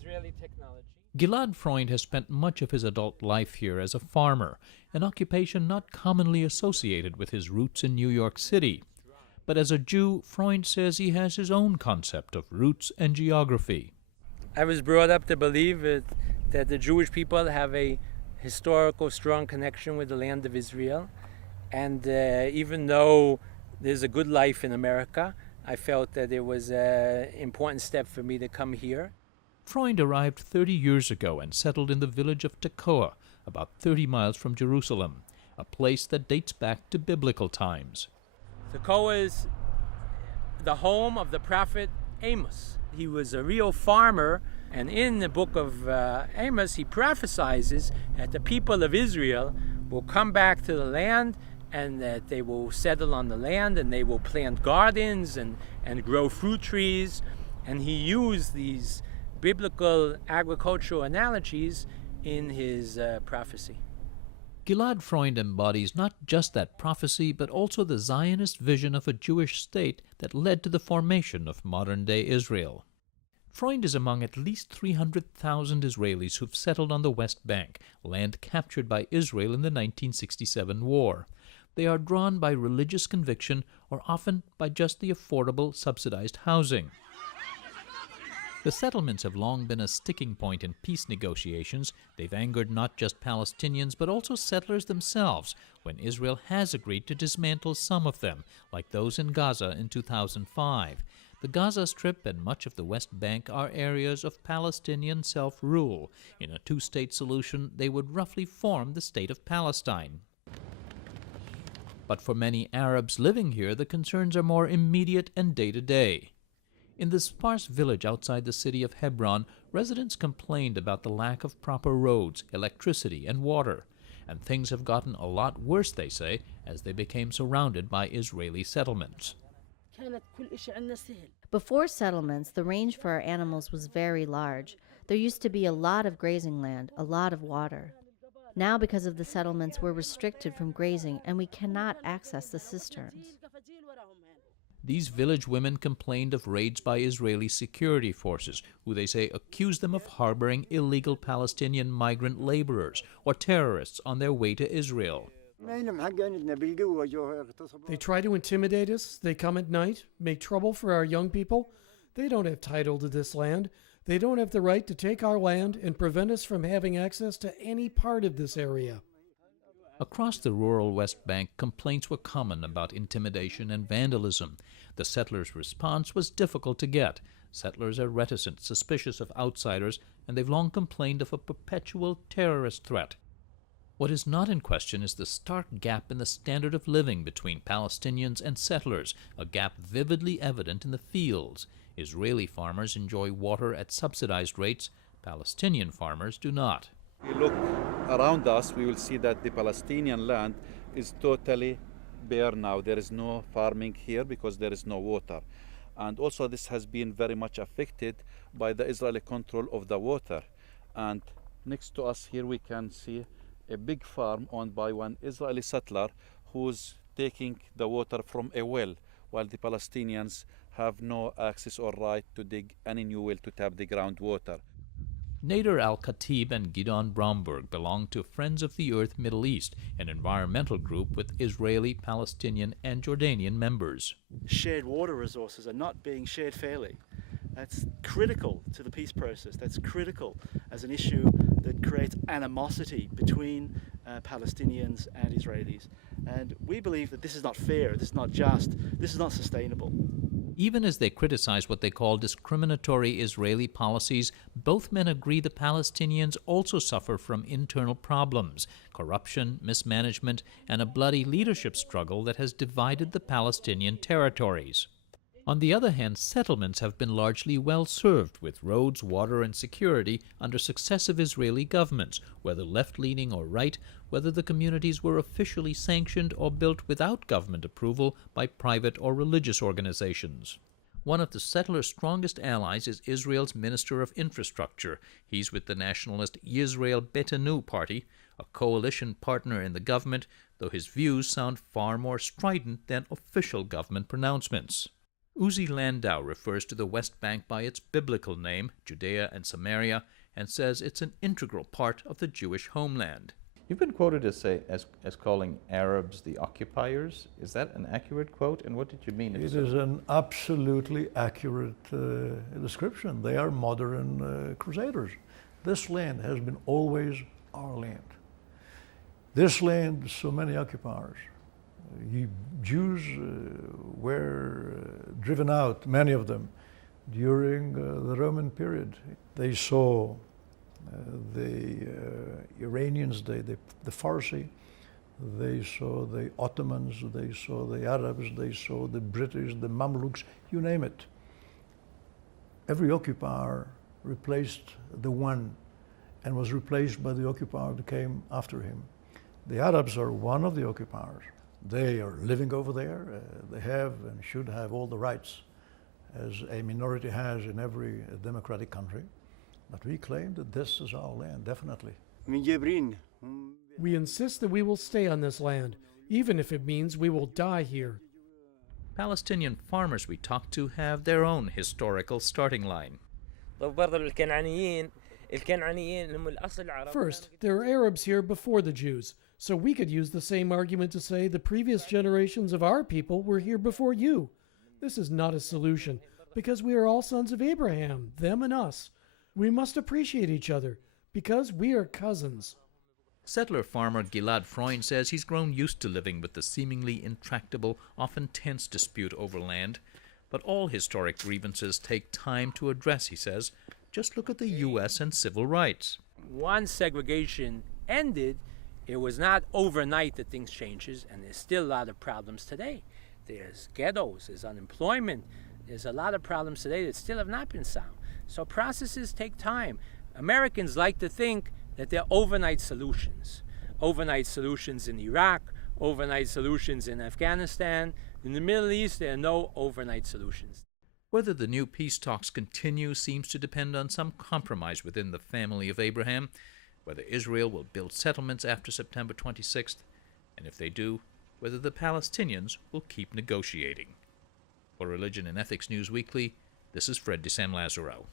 Israeli technology. Gilad Freund has spent much of his adult life here as a farmer, an occupation not commonly associated with his roots in New York City. But as a Jew, Freund says he has his own concept of roots and geography. I was brought up to believe that the Jewish people have a historical, strong connection with the land of Israel. And even though there's a good life in America, I felt that it was an important step for me to come here. Freund arrived 30 years ago and settled in the village of Tekoa, about 30 miles from Jerusalem, a place that dates back to biblical times. Tekoa is the home of the prophet Amos. He was a real farmer, and in the book of Amos, he prophesies that the people of Israel will come back to the land and that they will settle on the land and they will plant gardens and grow fruit trees. And he used these biblical agricultural analogies in his prophecy. Gilad Freund embodies not just that prophecy, but also the Zionist vision of a Jewish state that led to the formation of modern-day Israel. Freund is among at least 300,000 Israelis who've settled on the West Bank, land captured by Israel in the 1967 war. They are drawn by religious conviction or often by just the affordable, subsidized housing. The settlements have long been a sticking point in peace negotiations. They've angered not just Palestinians, but also settlers themselves, when Israel has agreed to dismantle some of them, like those in Gaza in 2005. The Gaza Strip and much of the West Bank are areas of Palestinian self-rule. In a two-state solution, they would roughly form the state of Palestine. But for many Arabs living here, the concerns are more immediate and day-to-day. In the sparse village outside the city of Hebron, residents complained about the lack of proper roads, electricity, and water. And things have gotten a lot worse, they say, as they became surrounded by Israeli settlements. Before settlements, the range for our animals was very large. There used to be a lot of grazing land, a lot of water. Now, because of the settlements, we're restricted from grazing and we cannot access the cisterns. These village women complained of raids by Israeli security forces, who they say accused them of harboring illegal Palestinian migrant laborers or terrorists on their way to Israel. They try to intimidate us. They come at night, make trouble for our young people. They don't have title to this land. They don't have the right to take our land and prevent us from having access to any part of this area. Across the rural West Bank, complaints were common about intimidation and vandalism. The settlers' response was difficult to get. Settlers are reticent, suspicious of outsiders, and they've long complained of a perpetual terrorist threat. What is not in question is the stark gap in the standard of living between Palestinians and settlers, a gap vividly evident in the fields. Israeli farmers enjoy water at subsidized rates. Palestinian farmers do not. We look around us, we will see that the Palestinian land is totally bare now. There is no farming here because there is no water. And also this has been very much affected by the Israeli control of the water. And next to us here we can see a big farm owned by one Israeli settler who's taking the water from a well, while the Palestinians have no access or right to dig any new well to tap the groundwater. Nader Al-Khatib and Gidon Bromberg belong to Friends of the Earth Middle East, an environmental group with Israeli, Palestinian, and Jordanian members. Shared water resources are not being shared fairly. That's critical to the peace process. That's critical as an issue that creates animosity between Palestinians and Israelis. And we believe that this is not fair, this is not just, this is not sustainable. Even as they criticize what they call discriminatory Israeli policies, both men agree the Palestinians also suffer from internal problems, corruption, mismanagement, and a bloody leadership struggle that has divided the Palestinian territories. On the other hand, settlements have been largely well served with roads, water, and security under successive Israeli governments, whether left-leaning or right, whether the communities were officially sanctioned or built without government approval by private or religious organizations. One of the settlers' strongest allies is Israel's Minister of Infrastructure. He's with the nationalist Yisrael Beitenu party, a coalition partner in the government, though his views sound far more strident than official government pronouncements. Uzi Landau refers to the West Bank by its biblical name, Judea and Samaria, and says it's an integral part of the Jewish homeland. You've been quoted as calling Arabs the occupiers. Is that an accurate quote, and what did you mean? It is an absolutely accurate description. They are modern crusaders. This land has been always our land. This land, so many occupiers. Jews were driven out, many of them, during the Roman period. They saw the Iranians, the Farsi, they saw the Ottomans, they saw the Arabs, they saw the British, the Mamluks, you name it. Every occupier replaced the one and was replaced by the occupier that came after him. The Arabs are one of the occupiers. They are living over there. They have and should have all the rights as a minority has in every democratic country. But we claim that this is our land, definitely. We insist that we will stay on this land, even if it means we will die here. Palestinian farmers we talked to have their own historical starting line. First, there are Arabs here before the Jews, so we could use the same argument to say the previous generations of our people were here before you. This is not a solution, because we are all sons of Abraham, them and us. We must appreciate each other, because we are cousins. Settler farmer Gilad Freund says he's grown used to living with the seemingly intractable, often tense dispute over land. But all historic grievances take time to address, he says. Just look at the U.S. and civil rights. Once segregation ended, it was not overnight that things changes, and there's still a lot of problems today. There's ghettos, there's unemployment, there's a lot of problems today that still have not been solved. So processes take time. Americans like to think that they're overnight solutions. Overnight solutions in Iraq, overnight solutions in Afghanistan. In the Middle East, there are no overnight solutions. Whether the new peace talks continue seems to depend on some compromise within the family of Abraham, whether Israel will build settlements after September 26th, and if they do, whether the Palestinians will keep negotiating. For Religion and Ethics Newsweekly, this is Sam Lazaro.